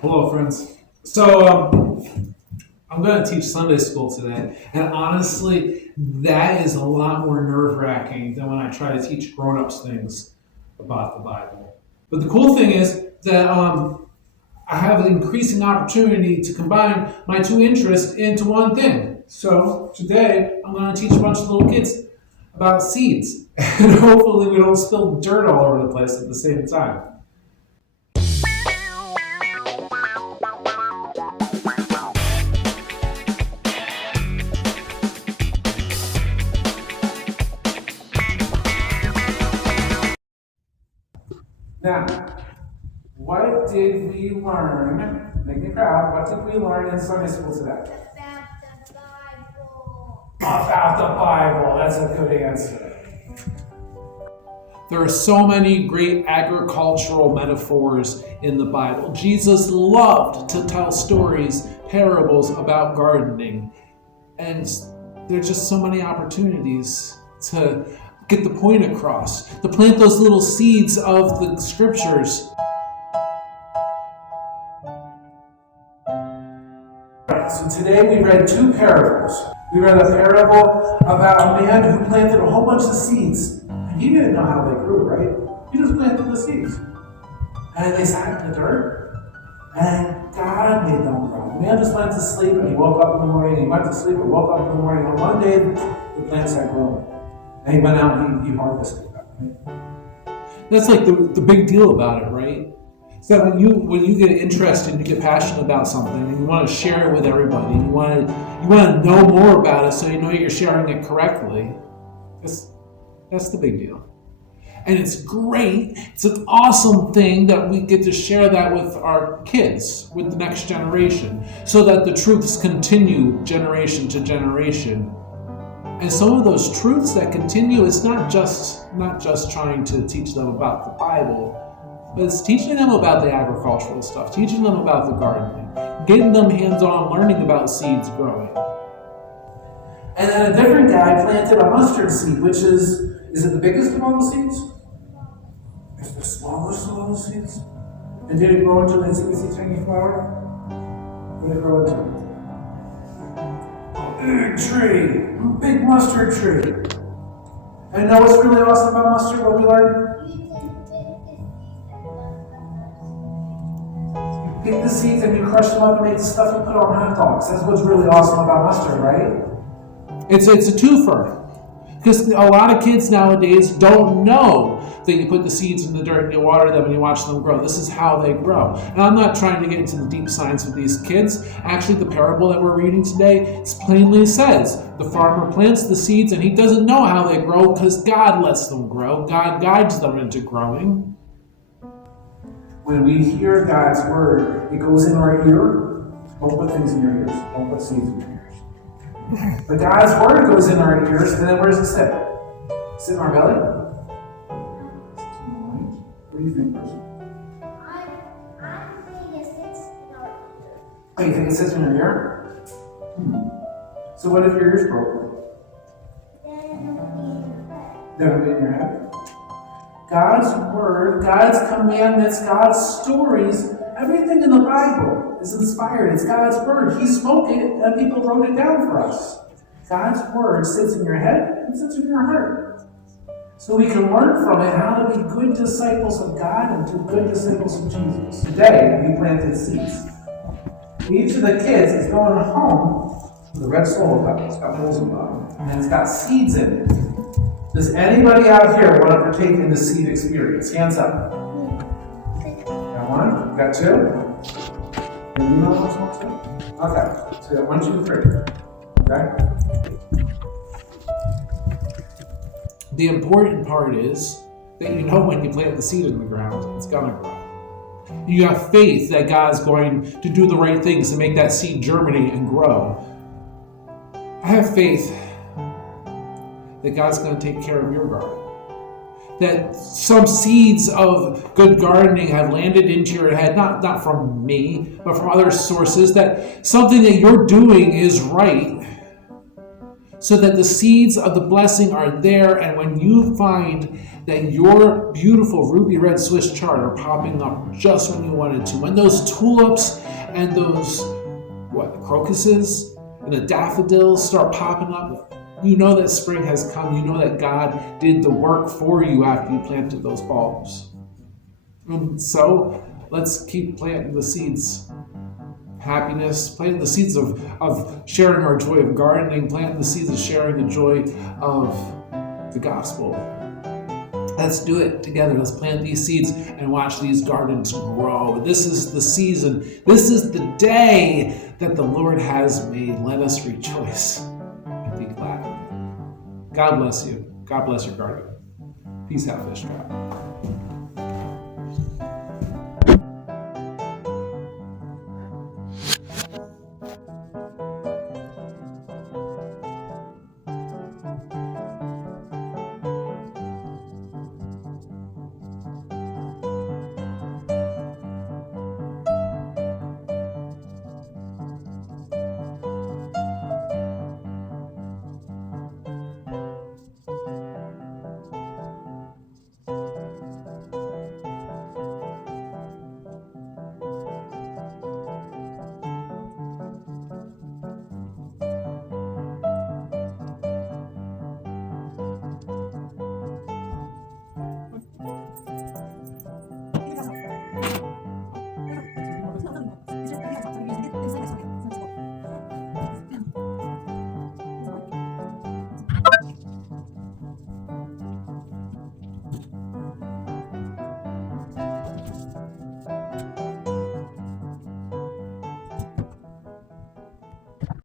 Hello, friends. So, I'm going to teach Sunday school today, and honestly, that is a lot more nerve-wracking than when I try to teach grown-ups things about the Bible. But the cool thing is that I have an increasing opportunity to combine my two interests into one thing. So today, I'm going to teach a bunch of little kids about seeds, and hopefully, we don't spill dirt all over the place at the same time. Now, what did we learn? Make me proud. What did we learn in Sunday school today? About the Bible. About the Bible. That's a good answer. There are so many great agricultural metaphors in the Bible. Jesus loved to tell stories, parables about gardening. And there's just so many opportunities to get the point across, to plant those little seeds of the scriptures. So today we read two parables. We read a parable about a man who planted a whole bunch of seeds. And he didn't know how they grew, right? He just planted the seeds. And they sat in the dirt. And God made them grow. The man just went to sleep and he woke up in the morning. He went to sleep and woke up in the morning. And one day the plants had grown. And he went out and he harvested them. Right? That's like the big deal about it, right? So when you get interested and you get passionate about something and you want to share it with everybody, you want to know more about it so you know you're sharing it correctly. That's the big deal. And it's great. It's an awesome thing that we get to share that with our kids, with the next generation, so that the truths continue generation to generation. And some of those truths that continue, it's not just trying to teach them about the Bible, but it's teaching them about the agricultural stuff, teaching them about the gardening, getting them hands-on learning about seeds growing. And then a different guy planted a mustard seed, which is it the biggest of all the seeds? It's the smallest of all the seeds. And did it grow into an itsy tiny flower? What did it grow into? A big tree, a big mustard tree. And you know what's really awesome about mustard? What we learned? You pick the seeds and you crush them up and make the stuff you put on hot dogs. That's what's really awesome about mustard, right? It's a twofer. Because a lot of kids nowadays don't know that you put the seeds in the dirt and you water them and you watch them grow. This is how they grow. And I'm not trying to get into the deep science of these kids. Actually, the parable that we're reading today plainly says the farmer plants the seeds and he doesn't know how they grow because God lets them grow. God guides them into growing. When we hear God's word, it goes in our ear. Don't put things in your ears. Don't put seeds in your ears. But God's word goes in our ears, and then where does it sit? Sit in our belly? What do you think, person? I think it sits in our ear. Oh, you think it sits in your ear? So what if your ear's broken? Then it'll be in your head. Then it'll be in your head? God's word, God's commandments, God's stories, everything in the Bible is inspired. It's God's word. He spoke it and people wrote it down for us. God's word sits in your head and sits in your heart. So we can learn from it how to be good disciples of God and to good disciples of Jesus. Today, we planted seeds. Each of the kids is going home with a red solo cup. It's got holes in the bottom. And it's got seeds in it. Does anybody out here want to partake in the seed experience? Hands up. Got one? Got two? You know what's one, two? Okay. So you got 1, 2, 3. Okay? The important part is that you know when you plant the seed in the ground, it's gonna grow. You have faith that God's going to do the right things to make that seed germinate and grow. I have faith that God's going to take care of your garden. That some seeds of good gardening have landed into your head, not from me, but from other sources, that something that you're doing is right. so that the seeds of the blessing are there. And when you find that your beautiful ruby red Swiss chard are popping up just when you wanted to, when those tulips and those crocuses and the daffodils start popping up, you know that spring has come. You know that God did the work for you after you planted those bulbs. And so let's keep planting the seeds. Happiness, planting the seeds of sharing our joy of gardening, planting the seeds of sharing the joy of the gospel. Let's do it together. Let's plant these seeds and watch these gardens grow. This is the season. This is the day that the Lord has made. Let us rejoice and be glad. God bless you. God bless your garden. Peace out, Fish Tribe.